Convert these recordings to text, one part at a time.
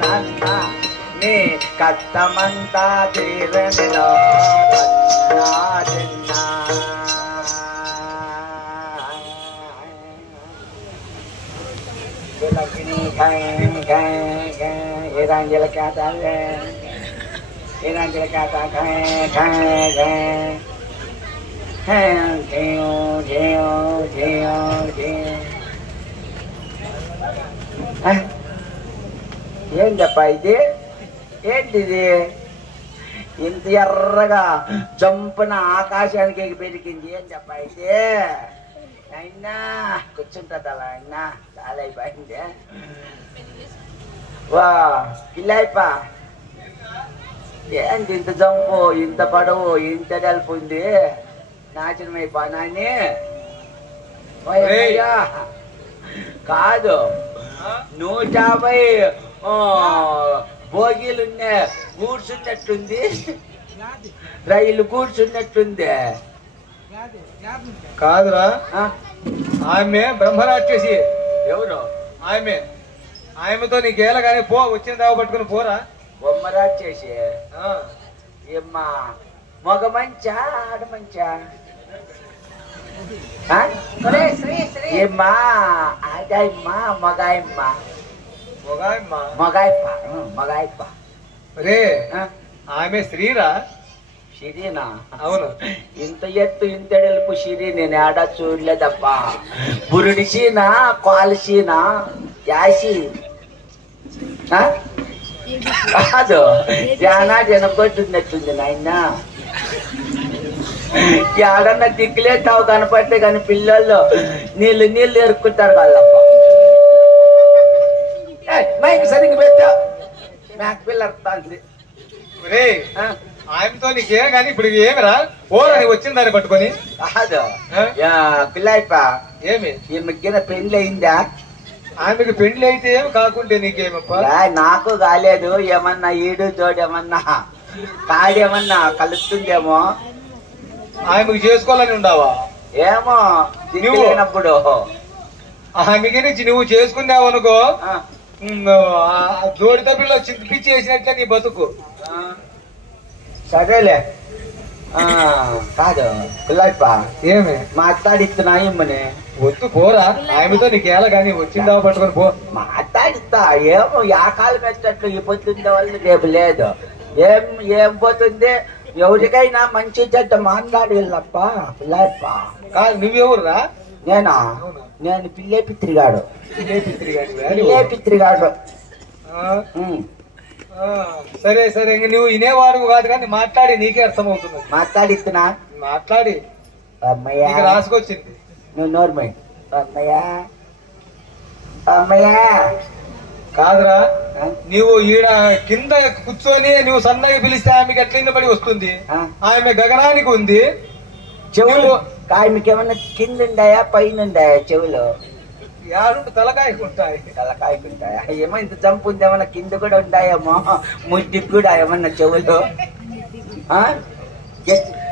నాన్న నీ కష్టమంతా తీరనిలో Irangela kata ఏంటప్పా ఇది ఏంటిది ఇంత ఎర్రగా చంపున ఆకాశానికి పెరిగింది ఏంటప్పా ఇది అయినా కూర్చుంటుంది అలా అయినా చాలా అయిపోయింది వా పిల్లయిపా ఏంటి ఇంత జంపు ఇంత పడవు ఇంత డల్పు ఉంది నాశనమైపా నాని కాదు 150 భోగిలున్నే కూర్చున్నట్టుంది రైలు కూర్చున్నట్టుంది కాదురా ఆమె బ్రహ్మరాక్షసి ఎవరు ఆమెతో నీకేలా కానీ పో వచ్చిన దావ పట్టుకుని పోరా బొమ్మరాక్షసి ఏమ్మా మగ మంచా ఆడ మంచా ఏమ్మా ఆడాయమ్మా మగాయమ్మా మగాయప్ప రే ఆమె స్త్రీరా సిరీనా అవును ఇంత ఎత్తు ఇంతడెలుపు సిరి నేను ఏడా చూడలేదప్పా బురుడిసీనా కాల్సీనా యాసి కాదు జనం కొట్టున్నట్టుంది నాయన ఏడన్నా దిక్కులే తావు కనపడితే కానీ పిల్లల్లో నీళ్ళు ఎరుక్కుంటారు వాళ్ళప్ప మైక్ సరిగ్గా పెట్టా నాకు పిల్లర్తాంది ఆమెతో నీకేం కానీ ఇప్పుడు ఏమిరా పోరా నీ వచ్చిన దాన్ని పట్టుకొని కాదు పిల్లయిప ఏమి ఈమెకిన పెళ్లి అయిందా ఆమెకి పెళ్లి అయితే ఏమి కాకుంటే నీకేమప్ప నాకు కాలేదు ఏమన్నా ఈడు జోడేమన్నా కాడేమన్నా కలుస్తుందేమో ఆమెకు చేసుకోవాలని ఉండవా ఏమో దిగినప్పుడు ఆమెకి నుంచి నువ్వు చేసుకున్నావు అనుకో జోడితో పిల్ల చింపిచ్చి వేసినట్లే నీ బతుకు సరేలే కాదు పిల్లప్ప ఏమి మాట్లాడిస్తున్నా ఇమ్మని వద్దు పోరా ఆమెతో నీకేలా కానీ వచ్చిందా పట్టుకొని పో మాట్లాడిస్తా ఏమో ఆ కాలం పెట్టట్లు ఈ పొద్దుండే వాళ్ళు రేపు లేదు ఏం పోతుంది ఎవరికైనా మంచి చెడ్డ మాట్లాడేళ్ళప్ప పిల్లప్ప కాదు నువ్వెవరురా నేను పిల్లేపిత్రిగాడు సరే సరే ఇంక నువ్వు వినేవాడు కాదు కానీ మాట్లాడి నీకే అర్థమవుతుంది మాట్లాడిస్తున్నా మాట్లాడి అమ్మయ్యా రాసుకొచ్చింది నువ్వు నోర్మై అమ్మయ్యా కాదురా నువ్వు ఈడ కింద కూర్చొని నువ్వు సన్నగా పిలిస్తే ఆమెకి ఎట్లయినా పడి వస్తుంది ఆమె గగనానికి ఉంది చెవులు ఆమెకేమన్నా కింద ఉండాయా పైన ఉండాయా చెవులు యాడుంటే తలకాయకుంటాయి ఏమో ఇంత జంపు ఉంది ఏమన్నా కింద కూడా ఉంటాయేమో ముద్దికి కూడా ఏమన్నా చెవులు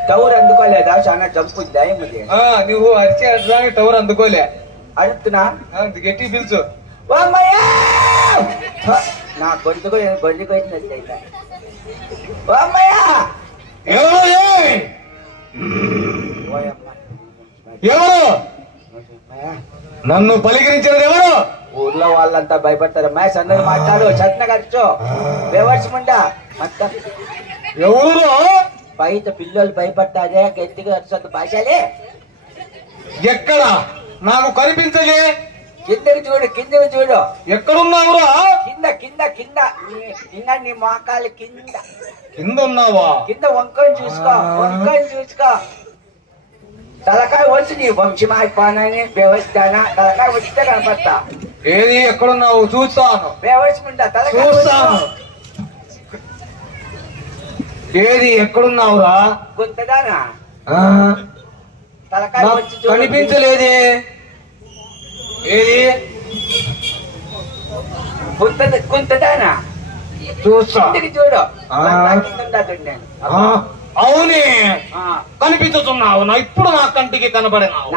టవర్ అందుకోలేదా చాలా జంపు ఉందా ఏమది నువ్వు అరిచే అడ్డానికి టవర్ అందుకోలే అడుగుతున్నా గట్టి పిలుచు నా గొంతుకు వచ్చినట్లయితే ఎవరు నన్ను పలికరించినది ఎవరు ఊర్లో వాళ్ళంతా భయపడతారు మ్యా సన్నగా మాట్లాడు చట్న ఖర్చు బేవర్చముండా ఎవరు బయట పిల్లలు భయపడతారే గట్టిగా అరుసొద్దు భాషలే ఎక్కడ నాకు కనిపించలే కిందకి చూడు ఎక్కడున్నావురా కింద నీ మోకాలు కింద ఉన్నావా కింద వంకొని చూసుకో తలకాయ వచ్చి నీ వంశమాయిపోనని వ్యవస్థాన తలకాయ వచ్చితే కనపడతా ఏది ఎక్కడున్నావు చూస్తాను వ్యవస్థ చూస్తాను ఏది ఎక్కడున్నావురా గుంతదానా తలకాయ వచ్చి కనిపించలేదే ఏది గుంతదానా చూస్తా చూడు అవునే కనిపించుతున్నావు ఇప్పుడు నా కంటికి కనబడినావు